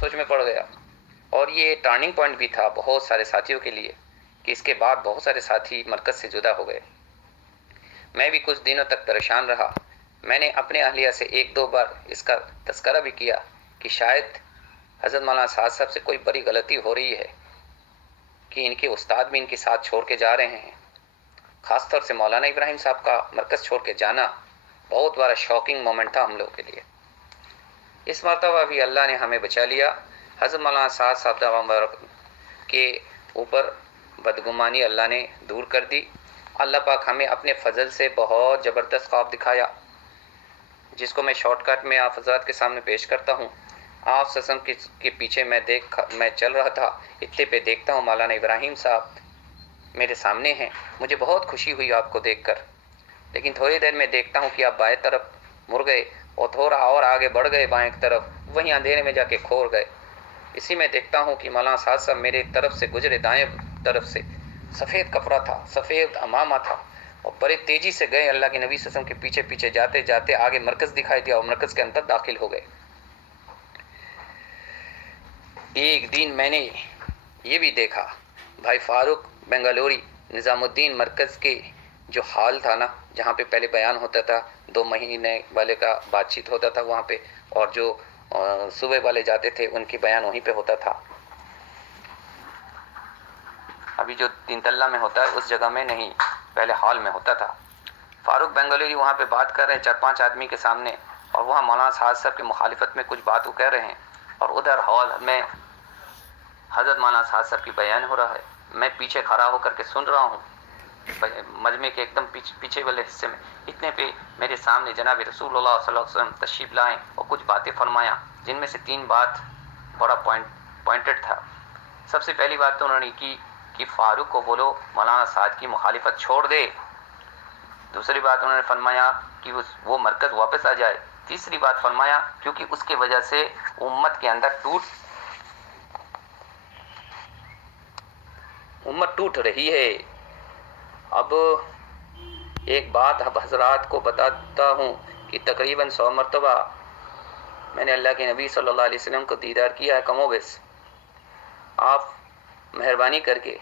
सोच में पड़ गया। और ये टर्निंग पॉइंट भी था बहुत सारे साथियों के लिए कि इसके बाद बहुत सारे साथी मरकज़ से जुदा हो गए। मैं भी कुछ दिनों तक परेशान रहा। मैंने अपने अहलिया से एक दो बार इसका तज़किरा भी किया कि शायद हज़रत मौलाना साद साहब से कोई बड़ी गलती हो रही है कि इनके उस्ताद भी इनके साथ छोड़ के जा रहे हैं। ख़ास तौर से मौलाना इब्राहिम साहब का मरकज़ छोड़ के जाना बहुत बड़ा शॉकिंग मोमेंट था हम लोग के लिए। इस मरतबा भी अल्लाह ने हमें बचा लिया। हज़रत मौलाना साद साहब के ऊपर बदगुमानी अल्लाह ने दूर कर दी। अल्लाह पाक हमें अपने फ़ज़ल से बहुत ज़बरदस्त ख्वाब दिखाया, जिसको मैं शॉर्टकट में आप हज़रात के सामने पेश करता हूँ। आप ससम के पीछे मैं चल रहा था, इतने पे देखता हूँ मौलाना इब्राहिम साहब मेरे सामने हैं। मुझे बहुत खुशी हुई आपको देखकर, लेकिन थोड़ी देर में देखता हूँ कि आप बाएं तरफ मुड़ गए और थोड़ा और आगे बढ़ गए बाएं तरफ, वहीं अंधेरे में जाके खोर गए। इसी में देखता हूँ कि मौलाना साद साहब मेरे तरफ से गुजरे, दाएं तरफ से सफ़ेद कपड़ा था, सफ़ेद अमामा था, और बड़े तेज़ी से गए। अल्लाह के नबी सल्लल्लाहु अलैहि वसल्लम के पीछे पीछे जाते जाते आगे मरकज़ दिखाई दिया और मरकज़ के अंदर दाखिल हो गए। एक दिन मैंने ये भी देखा, भाई फारूक बेंगलोरी निज़ामुद्दीन मरकज़ के जो हाल था ना, जहाँ पे पहले बयान होता था, 2 महीने वाले का बातचीत होता था वहाँ पे, और जो सुबह वाले जाते थे उनकी बयान वहीं पे होता था। अभी जो 3 तल्ला में होता है उस जगह में नहीं, पहले हॉल में होता था। फारूक बेंगलोरी वहाँ पे बात कर रहे हैं 4-5 आदमी के सामने, और वहाँ मौलाना साद साहब की मुखालिफत में कुछ बात वो कह रहे हैं, और उधर हॉल में हज़रत मौलाना साद साहब की बयान हो रहा है। मैं पीछे खड़ा होकर के सुन रहा हूँ, मजमे के एकदम पीछे वाले हिस्से में। इतने पे मेरे सामने जनाब रसूलुल्लाह सल्लल्लाहु अलैहि वसल्लम तशरीफ़ लाएँ और कुछ बातें फरमाया, जिनमें से 3 बात बड़ा पॉइंटेड था। सबसे पहली बात तो उन्होंने की कि फारूक को बोलो मौलाना साद की मुखालिफत छोड़ दे। दूसरी बात उन्होंने फरमाया कि वो मरकज़ वापस आ जाए। तीसरी बात फरमाया क्योंकि उसकी वजह से उम्मत के अंदर उम्मत टूट रही है। अब एक बात अब हजरात को बताता हूँ कि तकरीबन 100 मरतबा मैंने अल्लाह के नबी सल्लल्लाहु अलैहि वसल्लम को दीदार किया है कमोबेश। आप मेहरबानी करके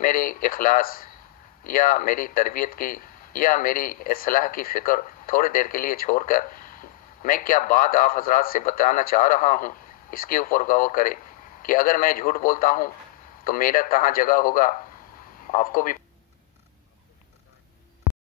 मेरी इखलास या मेरी तरबियत की या मेरी इस्लाह की फ़िक्र थोड़ी देर के लिए छोड़कर मैं क्या बात आप हजरात से बताना चाह रहा हूँ इसके ऊपर गौर करें कि अगर मैं झूठ बोलता हूँ तो मेरा कहाँ जगह होगा, आपको भी